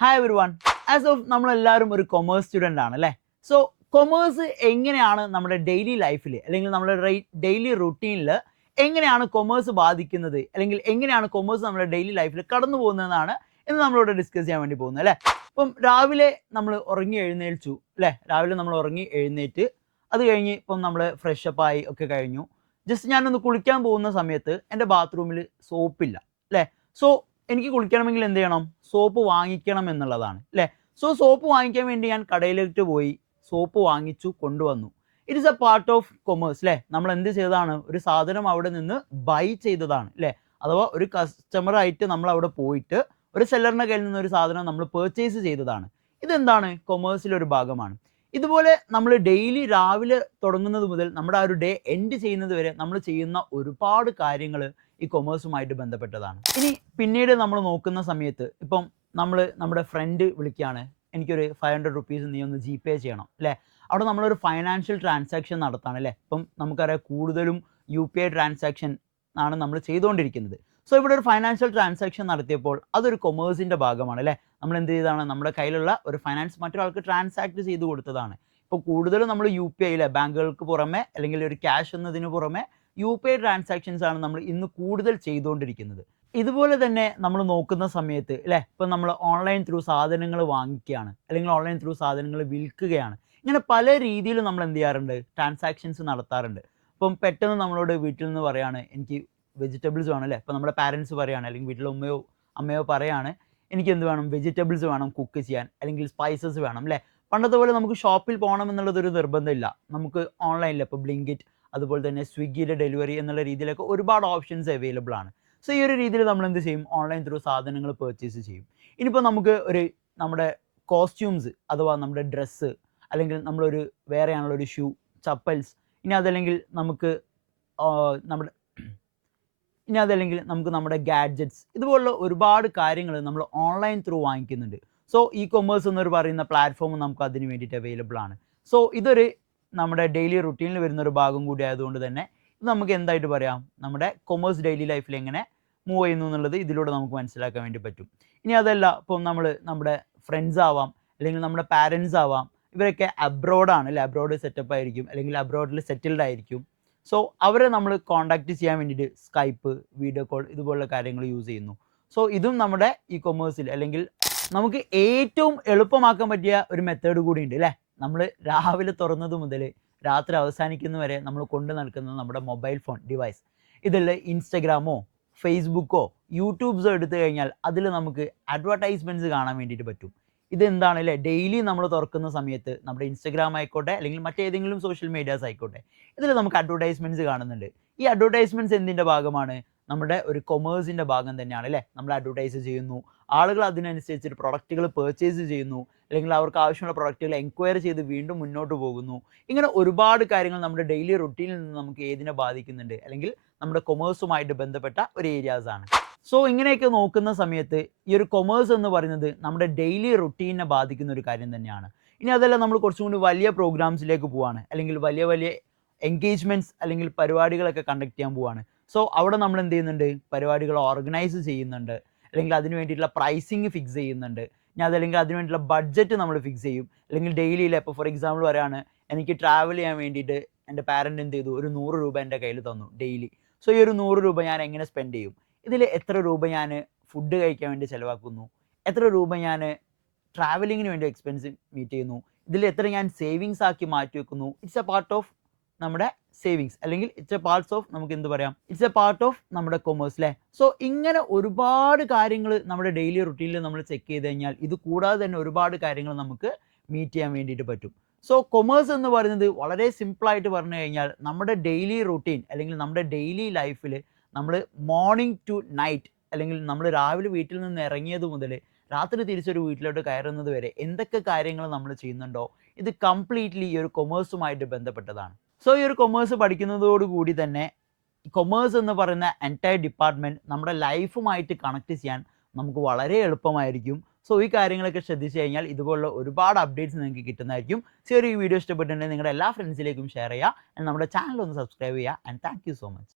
Hi every one. As of നമ്മളെല്ലാവരും ഒരു commerce student ആണ് അല്ലേ. സോ കൊമേഴ്സ് എങ്ങനെയാണ് നമ്മുടെ ഡെയിലി ലൈഫിൽ അല്ലെങ്കിൽ നമ്മുടെ ഡെയിലി റുട്ടീനിൽ എങ്ങനെയാണ് കൊമേഴ്സ് ബാധിക്കുന്നത്, അല്ലെങ്കിൽ എങ്ങനെയാണ് കൊമേഴ്സ് നമ്മുടെ ഡെയിലി ലൈഫിൽ കടന്നു പോകുന്നതെന്നാണ് ഇന്ന് നമ്മളിവിടെ ഡിസ്കസ് ചെയ്യാൻ വേണ്ടി പോകുന്നത് അല്ലേ. ഇപ്പം രാവിലെ നമ്മൾ ഉറങ്ങി എഴുന്നേൽച്ചു അല്ലേ, രാവിലെ നമ്മൾ ഉറങ്ങി എഴുന്നേറ്റ് അത് കഴിഞ്ഞ് ഇപ്പം നമ്മൾ ഫ്രഷപ്പായി ഒക്കെ കഴിഞ്ഞു. ജസ്റ്റ് ഞാനൊന്ന് കുളിക്കാൻ പോകുന്ന സമയത്ത് എൻ്റെ ബാത്റൂമിൽ സോപ്പില്ല അല്ലേ. സോ എനിക്ക് കുളിക്കണമെങ്കിൽ എന്ത് ചെയ്യണം? സോപ്പ് വാങ്ങിക്കണം എന്നുള്ളതാണ് അല്ലേ. സോ സോപ്പ് വാങ്ങിക്കാൻ വേണ്ടി ഞാൻ കടയിലേക്ക് പോയി, സോപ്പ് വാങ്ങിച്ചു കൊണ്ടുവന്നു. It is A part of commerce അല്ലേ. നമ്മൾ എന്ത് ചെയ്തതാണ്? ഒരു സാധനം അവിടെ നിന്ന് ബൈ ചെയ്തതാണ് അല്ലേ. അഥവാ ഒരു കസ്റ്റമറായിട്ട് നമ്മൾ അവിടെ പോയിട്ട് ഒരു സെല്ലറിൻ്റെ കയ്യിൽ നിന്ന് ഒരു സാധനം നമ്മൾ പേർച്ചേസ് ചെയ്തതാണ്. ഇതെന്താണ്? കൊമേഴ്സിലൊരു ഭാഗമാണ്. ഇതുപോലെ നമ്മൾ ഡെയിലി രാവിലെ തുടങ്ങുന്നത് മുതൽ നമ്മുടെ ആ ഒരു ഡേ എൻഡ് ചെയ്യുന്നത് വരെ നമ്മൾ ചെയ്യുന്ന ഒരുപാട് കാര്യങ്ങൾ ഈ കൊമേഴ്സുമായിട്ട് ബന്ധപ്പെട്ടതാണ്. ഇനി പിന്നീട് നമ്മൾ നോക്കുന്ന സമയത്ത് ഇപ്പം നമ്മുടെ ഫ്രണ്ട് വിളിക്കുകയാണ്, എനിക്കൊരു 500 റുപ്പീസ് നീ ഒന്ന് ജി പേ ചെയ്യണം അല്ലേ. അവിടെ നമ്മളൊരു ഫൈനാൻഷ്യൽ ട്രാൻസാക്ഷൻ നടത്താണ് അല്ലേ. ഇപ്പം നമുക്കറിയാം കൂടുതലും UPI ട്രാൻസാക്ഷൻ ആണ് നമ്മൾ ചെയ്തുകൊണ്ടിരിക്കുന്നത്. സോ ഇവിടെ ഒരു ഫൈനാൻഷ്യൽ ട്രാൻസാക്ഷൻ നടത്തിയപ്പോൾ അതൊരു കൊമേഴ്സിൻ്റെ ഭാഗമാണ് അല്ലേ. നമ്മൾ എന്ത് ചെയ്തതാണ്? നമ്മുടെ കയ്യിലുള്ള ഒരു ഫൈനാൻസ് മറ്റൊരാൾക്ക് ട്രാൻസാക്ട് ചെയ്ത് കൊടുത്തതാണ്. ഇപ്പോൾ കൂടുതലും നമ്മൾ UPI ബാങ്കുകൾക്ക് പുറമെ അല്ലെങ്കിൽ ഒരു ക്യാഷ് എന്നതിന് പുറമെ UPI ട്രാൻസാക്ഷൻസ് ആണ് നമ്മൾ ഇന്ന് കൂടുതൽ ചെയ്തുകൊണ്ടിരിക്കുന്നത്. ഇതുപോലെ തന്നെ നമ്മൾ നോക്കുന്ന സമയത്ത് അല്ലേ, ഇപ്പം നമ്മൾ ഓൺലൈൻ ത്രൂ സാധനങ്ങൾ വാങ്ങിക്കുകയാണ് അല്ലെങ്കിൽ ഓൺലൈൻ ത്രൂ സാധനങ്ങൾ വിൽക്കുകയാണ്. ഇങ്ങനെ പല രീതിയിലും നമ്മൾ എന്ത് ചെയ്യാറുണ്ട്? ട്രാൻസാക്ഷൻസ് നടത്താറുണ്ട്. ഇപ്പം പെട്ടെന്ന് നമ്മളോട് വീട്ടിൽ നിന്ന് പറയാണ്, എനിക്ക് വെജിറ്റബിൾസ് വേണം അല്ലേ. ഇപ്പം നമ്മുടെ പാരൻസ് പറയുകയാണ് അല്ലെങ്കിൽ വീട്ടിലെ അമ്മയോ പറയാണ്, എനിക്ക് എന്ത് വേണം? വെജിറ്റബിൾസ് വേണം കുക്ക് ചെയ്യാൻ, അല്ലെങ്കിൽ സ്പൈസസ് വേണം അല്ലേ. പണ്ടത്തെ പോലെ നമുക്ക് ഷോപ്പിൽ പോകണം എന്നുള്ളതൊരു നിർബന്ധമില്ല. നമുക്ക് ഓൺലൈനിൽ ഇപ്പോൾ ബ്ലിങ്കിറ്റ് അതുപോലെ തന്നെ സ്വിഗ്ഗിയുടെ ഡെലിവറി എന്നുള്ള രീതിയിലൊക്കെ ഒരുപാട് ഓപ്ഷൻസ് അവൈലബിൾ ആണ്. സോ ഈ ഒരു രീതിയിൽ നമ്മൾ എന്ത് ചെയ്യും? ഓൺലൈൻ ത്രൂ സാധനങ്ങൾ പർച്ചേസ് ചെയ്യും. ഇനിയിപ്പോൾ നമുക്ക് നമ്മുടെ കോസ്റ്റ്യൂംസ് അഥവാ നമ്മുടെ ഡ്രസ്സ്, അല്ലെങ്കിൽ നമ്മളൊരു വേറെയാണുള്ള ഒരു ഷൂ, ചപ്പൽസ്, ഇനി അതല്ലെങ്കിൽ നമുക്ക് നമ്മുടെ നമ്മുടെ ഗാഡ്ജറ്റ്സ്, ഇതുപോലുള്ള ഒരുപാട് കാര്യങ്ങൾ നമ്മൾ ഓൺലൈൻ ത്രൂ വാങ്ങിക്കുന്നുണ്ട്. സോ ഇ കൊമേഴ്സ് എന്നൊരു പറയുന്ന പ്ലാറ്റ്ഫോം നമുക്ക് അതിന് വേണ്ടിയിട്ട് അവൈലബിൾ ആണ്. സോ ഇതൊരു നമ്മുടെ ഡെയിലി റുട്ടീനിൽ വരുന്ന ഒരു ഭാഗം കൂടി ആയതുകൊണ്ട് തന്നെ ഇത് നമുക്ക് എന്തായിട്ട് പറയാം? നമ്മുടെ കൊമേഴ്സ് ഡെയിലി ലൈഫിൽ എങ്ങനെ മൂവ് ചെയ്യുന്നു എന്നുള്ളത് ഇതിലൂടെ നമുക്ക് മനസ്സിലാക്കാൻ വേണ്ടി പറ്റും. ഇനി അതല്ല, ഇപ്പം നമ്മുടെ ഫ്രണ്ട്സ് ആവാം, അല്ലെങ്കിൽ നമ്മുടെ പാരൻസ് ആവാം, ഇവരൊക്കെ അബ്രോഡാണ് അല്ലേ. അബ്രോഡ് സെറ്റപ്പ് ആയിരിക്കും, അല്ലെങ്കിൽ അബ്രോഡിൽ സെറ്റിൽഡ് ആയിരിക്കും. സോ അവരെ നമ്മൾ കോൺടാക്റ്റ് ചെയ്യാൻ വേണ്ടിയിട്ട് സ്കൈപ്പ്, വീഡിയോ കോൾ ഇതുപോലുള്ള കാര്യങ്ങൾ യൂസ് ചെയ്യുന്നു. സോ ഇതും നമ്മുടെ ഈ കൊമേഴ്സിൽ അല്ലെങ്കിൽ നമുക്ക് ഏറ്റവും എളുപ്പമാക്കാൻ പറ്റിയ ഒരു മെത്തേഡ് കൂടിയുണ്ട് അല്ലേ. നമ്മൾ രാവിലെ തുറന്നത് മുതൽ രാത്രി അവസാനിക്കുന്നവരെ നമ്മൾ കൊണ്ടു നടക്കുന്നത് നമ്മുടെ മൊബൈൽ ഫോൺ ഡിവൈസ്. ഇതിൽ ഇൻസ്റ്റഗ്രാമോ ഫേസ്ബുക്കോ യൂട്യൂബ്സോ എടുത്തു കഴിഞ്ഞാൽ അതിൽ നമുക്ക് അഡ്വർടൈസ്മെൻറ്റ്സ് കാണാൻ വേണ്ടിയിട്ട് പറ്റും. ഇതെന്താണ് അല്ലേ, ഡെയിലി നമ്മൾ തുറക്കുന്ന സമയത്ത് നമ്മുടെ ഇൻസ്റ്റഗ്രാം ആയിക്കോട്ടെ അല്ലെങ്കിൽ മറ്റേതെങ്കിലും സോഷ്യൽ മീഡിയാസ് ആയിക്കോട്ടെ, ഇതിൽ നമുക്ക് അഡ്വർടൈസ്മെൻറ്റ്സ് കാണുന്നുണ്ട്. ഈ അഡ്വർടൈസ്മെൻറ്റ്സ് എന്തിൻ്റെ ഭാഗമാണ്? നമ്മുടെ ഒരു കൊമേഴ്സിൻ്റെ ഭാഗം തന്നെയാണ് അല്ലേ. നമ്മൾ അഡ്വർടൈസ് ചെയ്യുന്നു, ആളുകൾ അതിനനുസരിച്ച് പ്രൊഡക്റ്റുകൾ പർച്ചേസ് ചെയ്യുന്നു, അല്ലെങ്കിൽ അവർക്ക് ആവശ്യമുള്ള പ്രൊഡക്റ്റുകൾ എൻക്വയറി ചെയ്ത് വീണ്ടും മുന്നോട്ട് പോകുന്നു. ഇങ്ങനെ ഒരുപാട് കാര്യങ്ങൾ നമ്മുടെ ഡെയിലി റുട്ടീനിൽ നിന്ന് നമുക്ക് ഏതിനെ ബാധിക്കുന്നുണ്ട്, അല്ലെങ്കിൽ നമ്മുടെ കൊമേഴ്സുമായിട്ട് ബന്ധപ്പെട്ട ഒരു ഏരിയാസാണ്. സോ ഇങ്ങനെയൊക്കെ നോക്കുന്ന സമയത്ത് ഈ ഒരു കൊമേഴ്സ് എന്ന് പറയുന്നത് നമ്മുടെ ഡെയിലി റുട്ടീനെ ബാധിക്കുന്ന ഒരു കാര്യം തന്നെയാണ്. ഇനി അതല്ല, നമ്മൾ കുറച്ചും കൂടി വലിയ പ്രോഗ്രാംസിലേക്ക് പോവാണ്, അല്ലെങ്കിൽ വലിയ വലിയ എൻഗേജ്മെൻറ്റ്സ് അല്ലെങ്കിൽ പരിപാടികളൊക്കെ കണ്ടക്ട് ചെയ്യാൻ പോവാണ്. സോ അവിടെ നമ്മൾ എന്ത് ചെയ്യുന്നുണ്ട്? പരിപാടികൾ ഓർഗനൈസ് ചെയ്യുന്നുണ്ട്, അല്ലെങ്കിൽ അതിന് വേണ്ടിയിട്ടുള്ള പ്രൈസിങ് ഫിക്സ് ചെയ്യുന്നുണ്ട്. ഇനി അതല്ലെങ്കിൽ അതിന് വേണ്ടിയിട്ടുള്ള ബഡ്ജറ്റ് നമ്മൾ ഫിക്സ് ചെയ്യും. അല്ലെങ്കിൽ ഡെയിലിയിൽ ഇപ്പോൾ ഫോർ എക്സാമ്പിൾ പറയുകയാണ്, എനിക്ക് ട്രാവൽ ചെയ്യാൻ വേണ്ടിയിട്ട് എൻ്റെ പാരൻറ്റ് എന്ത് ചെയ്തു? ഒരു 100 രൂപ എൻ്റെ കയ്യിൽ തന്നു ഡെയിലി. സോ ഈ ഒരു 100 രൂപ ഞാൻ എങ്ങനെ സ്പെൻഡ് ചെയ്യും? ഇതിൽ എത്ര രൂപ ഞാൻ ഫുഡ് കഴിക്കാൻ വേണ്ടി ചിലവാക്കുന്നു? എത്ര രൂപ ഞാൻ ട്രാവലിങ്ങിന് വേണ്ടി എക്സ്പെൻസ് മീറ്റ് ചെയ്യുന്നു? ഇതിൽ എത്ര ഞാൻ സേവിങ്സ് ആക്കി മാറ്റി വെക്കുന്നു? ഇറ്റ്സ് എ പാർട്ട് ഓഫ് നമ്മുടെ സേവിങ്സ്, അല്ലെങ്കിൽ ഇറ്റ്സ് എ പാർട്സ് ഓഫ് നമുക്ക് എന്ത് പറയാം? ഇറ്റ്സ് എ പാർട്ട് ഓഫ് നമ്മുടെ കൊമേഴ്സ് അല്ലേ. സോ ഇങ്ങനെ ഒരുപാട് കാര്യങ്ങൾ നമ്മുടെ ഡെയിലി റുട്ടീനിൽ നമ്മൾ ചെക്ക് ചെയ്ത് കഴിഞ്ഞാൽ ഇത് കൂടാതെ തന്നെ ഒരുപാട് കാര്യങ്ങൾ നമുക്ക് മീറ്റ് ചെയ്യാൻ വേണ്ടിയിട്ട് പറ്റും. സോ കൊമേഴ്സ് എന്ന് പറയുന്നത് വളരെ സിമ്പിളായിട്ട് പറഞ്ഞു കഴിഞ്ഞാൽ നമ്മുടെ ഡെയിലി റുട്ടീൻ അല്ലെങ്കിൽ നമ്മുടെ ഡെയിലി ലൈഫിൽ നമ്മൾ മോർണിംഗ് ടു നൈറ്റ്, അല്ലെങ്കിൽ നമ്മൾ രാവിലെ വീട്ടിൽ നിന്ന് ഇറങ്ങിയത് മുതൽ രാത്രി തിരിച്ചൊരു വീട്ടിലോട്ട് കയറുന്നത് വരെ എന്തൊക്കെ കാര്യങ്ങൾ നമ്മൾ ചെയ്യുന്നുണ്ടോ, ഇത് കംപ്ലീറ്റ്ലി ഈ ഒരു കൊമേഴ്സുമായിട്ട് ബന്ധപ്പെട്ടതാണ്. സോ ഈ ഒരു കൊമേഴ്സ് പഠിക്കുന്നതോടുകൂടി തന്നെ കൊമേഴ്സ് എന്ന് പറയുന്ന എൻറ്റയർ ഡിപ്പാർട്ട്മെൻറ്റ് നമ്മുടെ ലൈഫുമായിട്ട് കണക്ട് ചെയ്യാൻ നമുക്ക് വളരെ എളുപ്പമായിരിക്കും. സോ ഈ കാര്യങ്ങളൊക്കെ ശ്രദ്ധിച്ചു കഴിഞ്ഞാൽ ഇതുപോലുള്ള ഒരുപാട് അപ്ഡേറ്റ്സ് നിങ്ങൾക്ക് കിട്ടുന്നതായിരിക്കും. സോ ഈ വീഡിയോ ഇഷ്ടപ്പെട്ടിട്ടുണ്ടെങ്കിൽ നിങ്ങളുടെ എല്ലാ ഫ്രണ്ട്സിലേക്കും ഷെയർ ചെയ്യുക, നമ്മുടെ ചാനൽ ഒന്ന് സബ്സ്ക്രൈബ് ചെയ്യുക. And thank you so much.